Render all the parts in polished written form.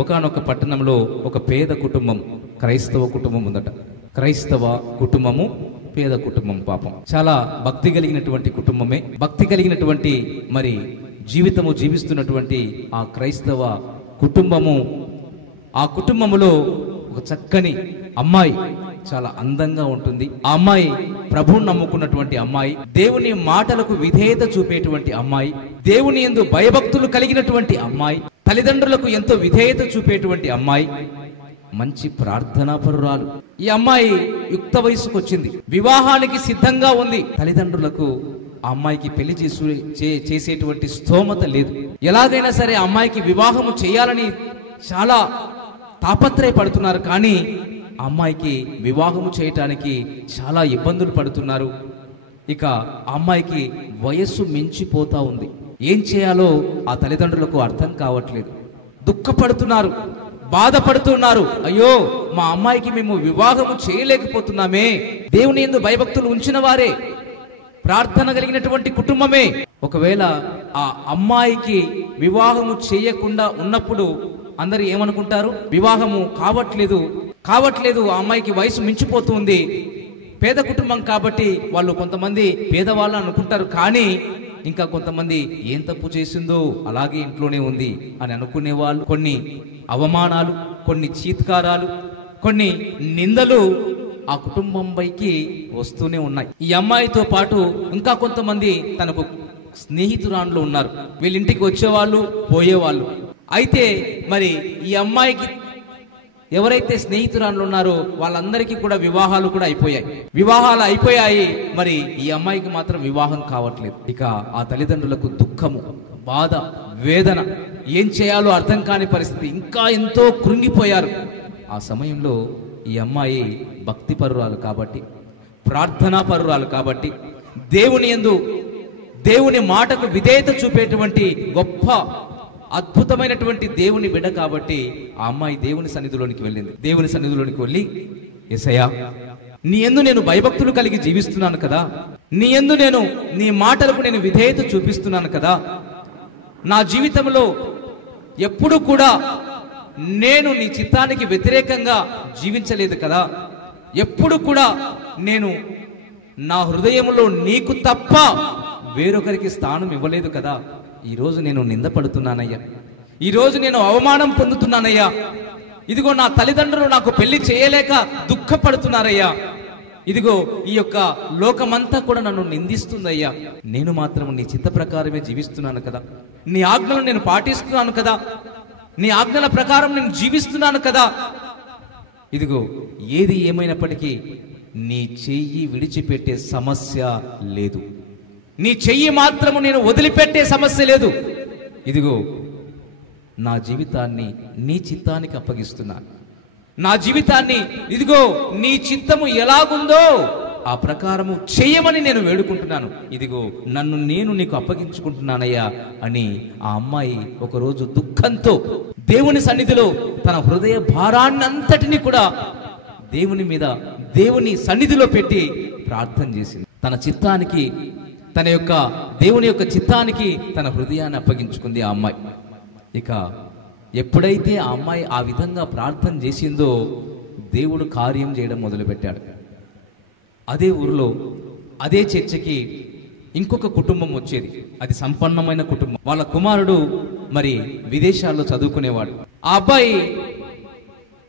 ఒకానొక పట్టణంలో ఒక పేద కుటుంబం, క్రైస్తవ కుటుంబం ఉందట. క్రైస్తవ కుటుంబము, పేద కుటుంబం. పాపం చాలా భక్తి కలిగినటువంటి కుటుంబమే. భక్తి కలిగినటువంటి మరి జీవితము జీవిస్తున్నటువంటి ఆ క్రైస్తవ కుటుంబము, ఆ కుటుంబములో ఒక చక్కని అమ్మాయి, చాలా అందంగా ఉంటుంది. ఆ అమ్మాయి ప్రభువుని నమ్ముకున్నటువంటి అమ్మాయి, దేవుని మాటలకు విధేయత చూపేటువంటి అమ్మాయి, దేవుని యందు భయభక్తులు కలిగినటువంటి అమ్మాయి, తల్లిదండ్రులకు ఎంతో విధేయత చూపేటువంటి అమ్మాయి, మంచి ప్రార్థనాపరురాలు. ఈ అమ్మాయి యుక్త వయసుకు వచ్చింది, వివాహానికి సిద్ధంగా ఉంది. తల్లిదండ్రులకు ఆ అమ్మాయికి పెళ్లి చేసేటువంటి స్తోమత లేదు. ఎలాగైనా సరే ఆ అమ్మాయికి వివాహము చేయాలని చాలా తాపత్రయపడుతున్నారు. కానీ ఆ అమ్మాయికి వివాహము చేయటానికి చాలా ఇబ్బందులు పడుతున్నారు. ఇక ఆ అమ్మాయికి వయస్సు మించిపోతా ఉంది. ఏం చేయాలో ఆ తల్లిదండ్రులకు అర్థం కావట్లేదు. దుఃఖపడుతున్నారు, బాధపడుతున్నారు. అయ్యో, మా అమ్మాయికి మేము వివాహము చేయలేకపోతున్నామే. దేవుని యందు భయభక్తులు ఉంచిన వారే, ప్రార్థన కలిగినటువంటి కుటుంబమే. ఒకవేళ ఆ అమ్మాయికి వివాహము చేయకుండా ఉన్నప్పుడు అందరు ఏమనుకుంటారు? వివాహము కావట్లేదు, ఆ అమ్మాయికి వయసు మించిపోతుంది, పేద కుటుంబం కాబట్టి వాళ్ళు కొంతమంది పేదవాళ్ళు అనుకుంటారు. కానీ ఇంకా కొంతమంది ఏం తప్పు చేసిందో అలాగే ఇంట్లోనే ఉంది అని అనుకునే వాళ్ళు, కొన్ని అవమానాలు, కొన్ని చీత్కారాలు, కొన్ని నిందలు ఆ కుటుంబం పైకి వస్తూనే ఉన్నాయి. ఈ అమ్మాయితో పాటు ఇంకా కొంతమంది తనకు స్నేహితురాండ్లు ఉన్నారు. వీళ్ళింటికి వచ్చేవాళ్ళు, పోయేవాళ్ళు. అయితే మరి ఈ అమ్మాయికి ఎవరైతే స్నేహితురాండ్లు ఉన్నారో వాళ్ళందరికీ కూడా వివాహాలు కూడా అయిపోయాయి. మరి ఈ అమ్మాయికి మాత్రం వివాహం కావట్లేదు. ఇక ఆ తల్లిదండ్రులకు దుఃఖము, బాధ, వేదన, ఏం చేయాలో అర్థం కాని పరిస్థితి. ఇంకా ఎంతో కృంగిపోయారు. ఆ సమయంలో ఈ అమ్మాయి భక్తి పరురాలు కాబట్టి, ప్రార్థనా పరురాలు కాబట్టి, దేవుని యందు దేవుని మాటకు విధేయత చూపేటువంటి గొప్ప అద్భుతమైనటువంటి దేవుని బిడ్డ కాబట్టి ఆ అమ్మాయి దేవుని సన్నిధిలోనికి వెళ్ళింది. దేవుని సన్నిధిలోనికి వెళ్ళి, యేసయ్యా, నీ యందు నేను భయభక్తులు కలిగి జీవిస్తున్నాను కదా, నీ యందు నీ మాటలకు నేను విధేయత చూపిస్తున్నాను కదా, నా జీవితంలో ఎప్పుడు కూడా నేను నీ చిత్తానికి వ్యతిరేకంగా జీవించలేదు కదా, ఎప్పుడు కూడా నేను నా హృదయంలో నీకు తప్ప వేరొకరికి స్థానం ఇవ్వలేదు కదా. ఈరోజు నేను నిందపడుతున్నానయ్యా, ఈరోజు నేను అవమానం పొందుతున్నానయ్యా. ఇదిగో నా తల్లిదండ్రులు నాకు పెళ్లి చేయలేక దుఃఖపడుతున్నారయ్యా. ఇదిగో ఈ యొక్క లోకమంతా కూడా నన్ను నిందిస్తుందయ్యా. నేను మాత్రం నీ చిత్త ప్రకారమే జీవిస్తున్నాను కదా, నీ ఆజ్ఞలు నేను పాటిస్తున్నాను కదా, నీ ఆజ్ఞల ప్రకారం నేను జీవిస్తున్నాను కదా. ఇదిగో ఏది ఏమైనప్పటికీ నీ చెయ్యి విడిచిపెట్టే సమస్య లేదు, నీ చెయ్యి మాత్రము నేను వదిలిపెట్టే సమస్య లేదు. ఇదిగో నా జీవితాన్ని నీ చిత్తానికి అప్పగిస్తున్నాను. నా జీవితాన్ని ఇదిగో నీ చిత్తము ఎలాగుందో ఆ ప్రకారము చెయ్యమని నేను వేడుకుంటున్నాను. ఇదిగో నన్ను నేను నీకు అప్పగించుకుంటున్నానయ్యా అని ఆ అమ్మాయి ఒకరోజు దుఃఖంతో దేవుని సన్నిధిలో తన హృదయ భారాన్నంతటిని కూడా దేవుని మీద, దేవుని సన్నిధిలో పెట్టి ప్రార్థన చేసింది. తన చిత్తానికి, తన యొక్క దేవుని యొక్క చిత్తానికి తన హృదయాన్ని అప్పగించుకుంది ఆ అమ్మాయి. ఇక ఎప్పుడైతే ఆ అమ్మాయి ఆ విధంగా ప్రార్థన చేసిందో దేవుడు కార్యం చేయడం మొదలుపెట్టాడు. అదే ఊరిలో, అదే చర్చకి ఇంకొక కుటుంబం వచ్చేది. అది సంపన్నమైన కుటుంబం. వాళ్ళ కుమారుడు మరి విదేశాల్లో చదువుకునేవాడు. ఆ అబ్బాయి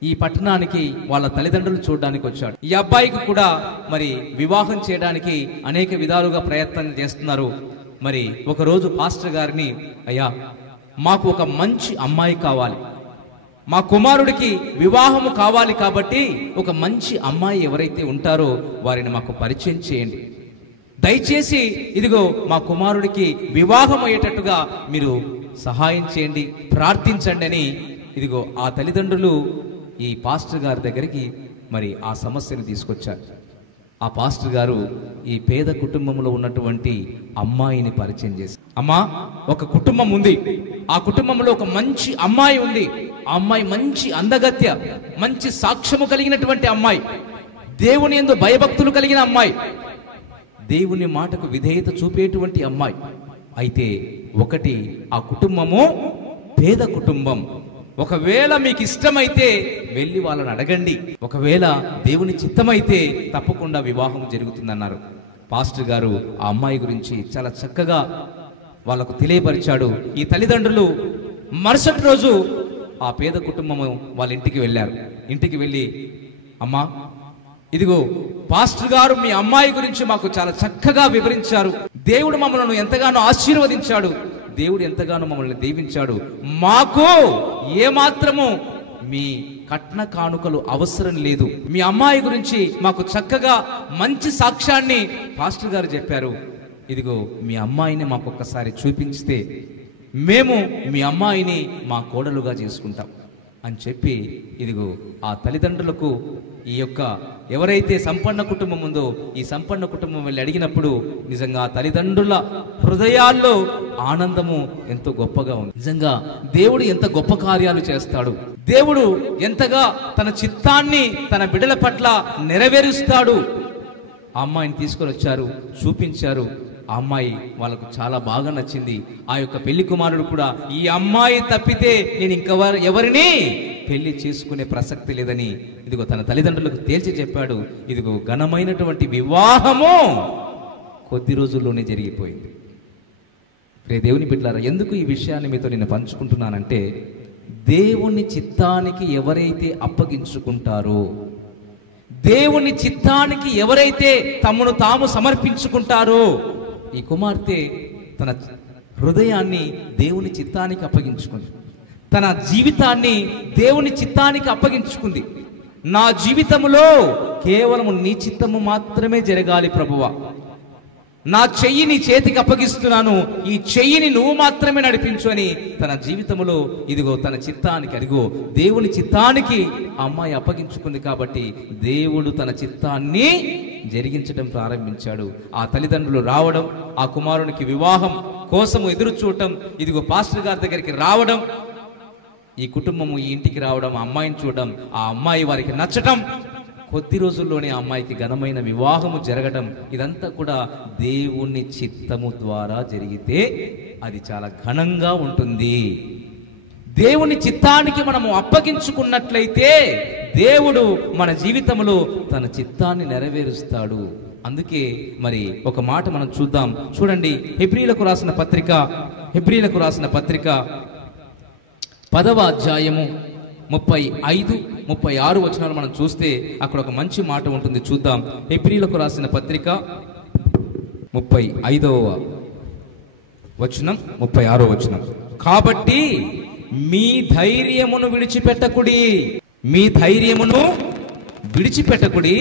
ఈ పట్టణానికి వాళ్ళ తల్లిదండ్రులు చూడడానికి వచ్చాడు. ఈ అబ్బాయికి కూడా మరి వివాహం చేయడానికి అనేక విధాలుగా ప్రయత్నం చేస్తున్నారు. మరి ఒకరోజు పాస్టర్ గారిని, అయ్యా, మాకు ఒక మంచి అమ్మాయి కావాలి, మా కుమారుడికి వివాహము కావాలి కాబట్టి ఒక మంచి అమ్మాయి ఎవరైతే ఉంటారో వారిని మాకు పరిచయం చేయండి, దయచేసి ఇదిగో మా కుమారుడికి వివాహం అయ్యేటట్టుగా మీరు సహాయం చేయండి, ప్రార్థించండి అని ఇదిగో ఆ తల్లిదండ్రులు ఈ పాస్టర్ గారి దగ్గరికి మరి ఆ సమస్యను తీసుకొచ్చారు. ఆ పాస్టర్ గారు ఈ పేద కుటుంబంలో ఉన్నటువంటి అమ్మాయిని పరిచయం చేశారు. అమ్మా, ఒక కుటుంబం ఉంది, ఆ కుటుంబంలో ఒక మంచి అమ్మాయి ఉంది. ఆ అమ్మాయి మంచి అందగత్య, మంచి సాక్ష్యము కలిగినటువంటి అమ్మాయి, దేవుని యందు భయభక్తులు కలిగిన అమ్మాయి, దేవుని మాటకు విధేయత చూపేటువంటి అమ్మాయి. అయితే ఒకటి, ఆ కుటుంబము పేద కుటుంబం, ఒకవేళ మీకు ఇష్టమైతే వెళ్ళి వాళ్ళని అడగండి, ఒకవేళ దేవుని చిత్తమైతే తప్పకుండా వివాహం జరుగుతుందన్నారు. పాస్టర్ గారు ఆ అమ్మాయి గురించి చాలా చక్కగా వాళ్ళకు తెలియపరిచాడు. ఈ తల్లిదండ్రులు మరుసటి రోజు ఆ పేద కుటుంబము వాళ్ళ ఇంటికి వెళ్ళారు. ఇంటికి వెళ్ళి, అమ్మా ఇదిగో పాస్టర్ గారు మీ అమ్మాయి గురించి మాకు చాలా చక్కగా వివరించారు. దేవుడు మమ్మల్ని ఎంతగానో ఆశీర్వదించాడు, దేవుడు ఎంతగానో మమ్మల్ని దీవించాడు. మాకు ఏమాత్రము మీ కట్న కానుకలు అవసరం లేదు. మీ అమ్మాయి గురించి మాకు చక్కగా మంచి సాక్ష్యాన్ని పాస్టర్ గారు చెప్పారు. ఇదిగో మీ అమ్మాయిని మాకు ఒక్కసారి చూపించితే మేము మీ అమ్మాయిని మా కోడలుగా చేసుకుంటాం అని చెప్పి, ఇదిగో ఆ తల్లిదండ్రులకు ఈ యొక్క ఎవరైతే సంపన్న కుటుంబం ఉందో ఈ సంపన్న కుటుంబం వెళ్ళి అడిగినప్పుడు నిజంగా ఆ తల్లిదండ్రుల హృదయాల్లో ఆనందము ఎంతో గొప్పగా ఉంది. నిజంగా దేవుడు ఎంత గొప్ప కార్యాలు చేస్తాడు, దేవుడు ఎంతగా తన చిత్తాన్ని తన బిడ్డల పట్ల నెరవేరుస్తాడు. ఆ అమ్మాయిని తీసుకొని వచ్చారు, చూపించారు. ఆ అమ్మాయి వాళ్ళకు చాలా బాగా నచ్చింది. ఆ యొక్క పెళ్లి కుమారుడు కూడా ఈ అమ్మాయి తప్పితే నేను ఎవరిని పెళ్లి చేసుకునే ప్రసక్తి లేదని ఇదిగో తన తల్లిదండ్రులకు తేల్చి చెప్పాడు. ఇదిగో ఘనమైనటువంటి వివాహము కొద్ది రోజుల్లోనే జరిగిపోయింది. ప్రియ దేవుని బిడ్డలారా, ఎందుకు ఈ విషయాన్ని మీతో నేను పంచుకుంటున్నానంటే, దేవుని చిత్తానికి ఎవరైతే అప్పగించుకుంటారో, దేవుని చిత్తానికి ఎవరైతే తమను తాము సమర్పించుకుంటారో, ఈ కుమార్తె తన హృదయాన్ని దేవుని చిత్తానికి అప్పగించుకుంది, తన జీవితాన్ని దేవుని చిత్తానికి అప్పగించుకుంది. నా జీవితంలో కేవలం నీ చిత్తము మాత్రమే జరగాలి ప్రభువా, నా చెయ్యి నీ చేతికి అప్పగిస్తున్నాను, ఈ చెయ్యిని నువ్వు మాత్రమే నడిపించు అని తన జీవితంలో ఇదిగో తన చిత్తానికి, అదిగో దేవుని చిత్తానికి ఆ అమ్మాయి అప్పగించుకుంది. కాబట్టి దేవుడు తన చిత్తాన్ని జరిగించడం ప్రారంభించాడు. ఆ తల్లిదండ్రులు రావడం, ఆ కుమారునికి వివాహం కోసము ఎదురు చూడటం, ఇదిగో పాస్టర్ గారి దగ్గరికి రావడం, ఈ కుటుంబము ఈ ఇంటికి రావడం, ఆ అమ్మాయిని చూడడం, ఆ అమ్మాయి వారికి నచ్చటం, కొద్ది రోజుల్లోనే ఆ అమ్మాయికి ఘనమైన వివాహము జరగటం, ఇదంతా కూడా దేవుని చిత్తము ద్వారా జరిగితే అది చాలా ఘనంగా ఉంటుంది. దేవుని చిత్తానికి మనము అప్పగించుకున్నట్లయితే దేవుడు మన జీవితంలో తన చిత్తాన్ని నెరవేరుస్తాడు. అందుకే మరి ఒక మాట మనం చూద్దాం. చూడండి, హెబ్రీలకు రాసిన పత్రిక 10వ అధ్యాయము 35, 36 వచనాలు మనం చూస్తే అక్కడ ఒక మంచి మాట ఉంటుంది. చూద్దాం. హెబ్రీలకు రాసిన పత్రిక 35వ వచనం, 36వ వచనం. కాబట్టి మీ ధైర్యమును విడిచిపెట్టకుడి, మీ ధైర్యమును విడిచిపెట్టకుడి,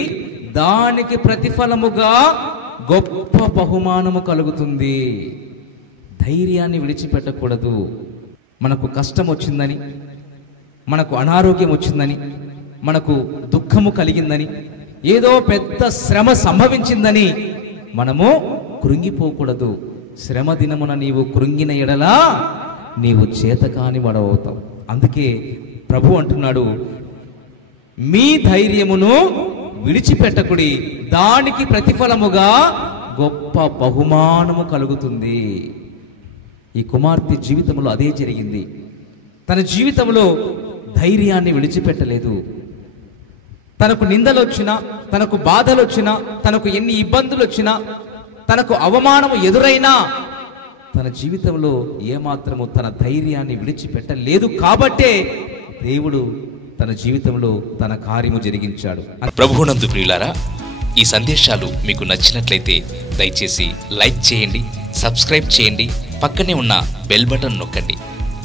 దానికి ప్రతిఫలముగా గొప్ప బహుమానము కలుగుతుంది. ధైర్యాన్ని విడిచిపెట్టకూడదు. మనకు కష్టం వచ్చిందని, మనకు అనారోగ్యం వచ్చిందని, మనకు దుఃఖము కలిగిందని, ఏదో పెద్ద శ్రమ సంభవించిందని మనము కృంగిపోకూడదు. శ్రమ దినమున నీవు కృంగిన ఎడలా నీవు చేతకాని వాడవుతావు. అందుకే ప్రభు అంటున్నాడు, మీ ధైర్యమును విడిచిపెట్టకుడి, దానికి ప్రతిఫలముగా గొప్ప బహుమానము కలుగుతుంది. ఈ కుమార్తె జీవితంలో అదే జరిగింది. తన జీవితంలో ధైర్యాన్ని విడిచిపెట్టలేదు. తనకు నిందలు వచ్చినా, తనకు బాధలు వచ్చినా, తనకు ఎన్ని ఇబ్బందులు వచ్చినా, తనకు అవమానము ఎదురైనా తన జీవితంలో ఏమాత్రము తన ధైర్యాన్ని విడిచిపెట్టలేదు. కాబట్టే దేవుడు తన జీవితంలో తన కార్యము జరిగించాడు. ప్రభువునందు ప్రియులారా, ఈ సందేశాలు మీకు నచ్చినట్లయితే దయచేసి లైక్ చేయండి, సబ్స్క్రైబ్ చేయండి, పక్కనే ఉన్న బెల్ బటన్ నొక్కండి.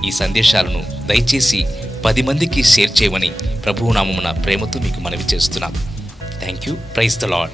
ఈ సందేశాలను దయచేసి 10 మందికి షేర్ చేయమని ప్రభువు నామమున ప్రేమతో మీకు మనవి చేస్తున్నాం. Thank you. Praise the lord.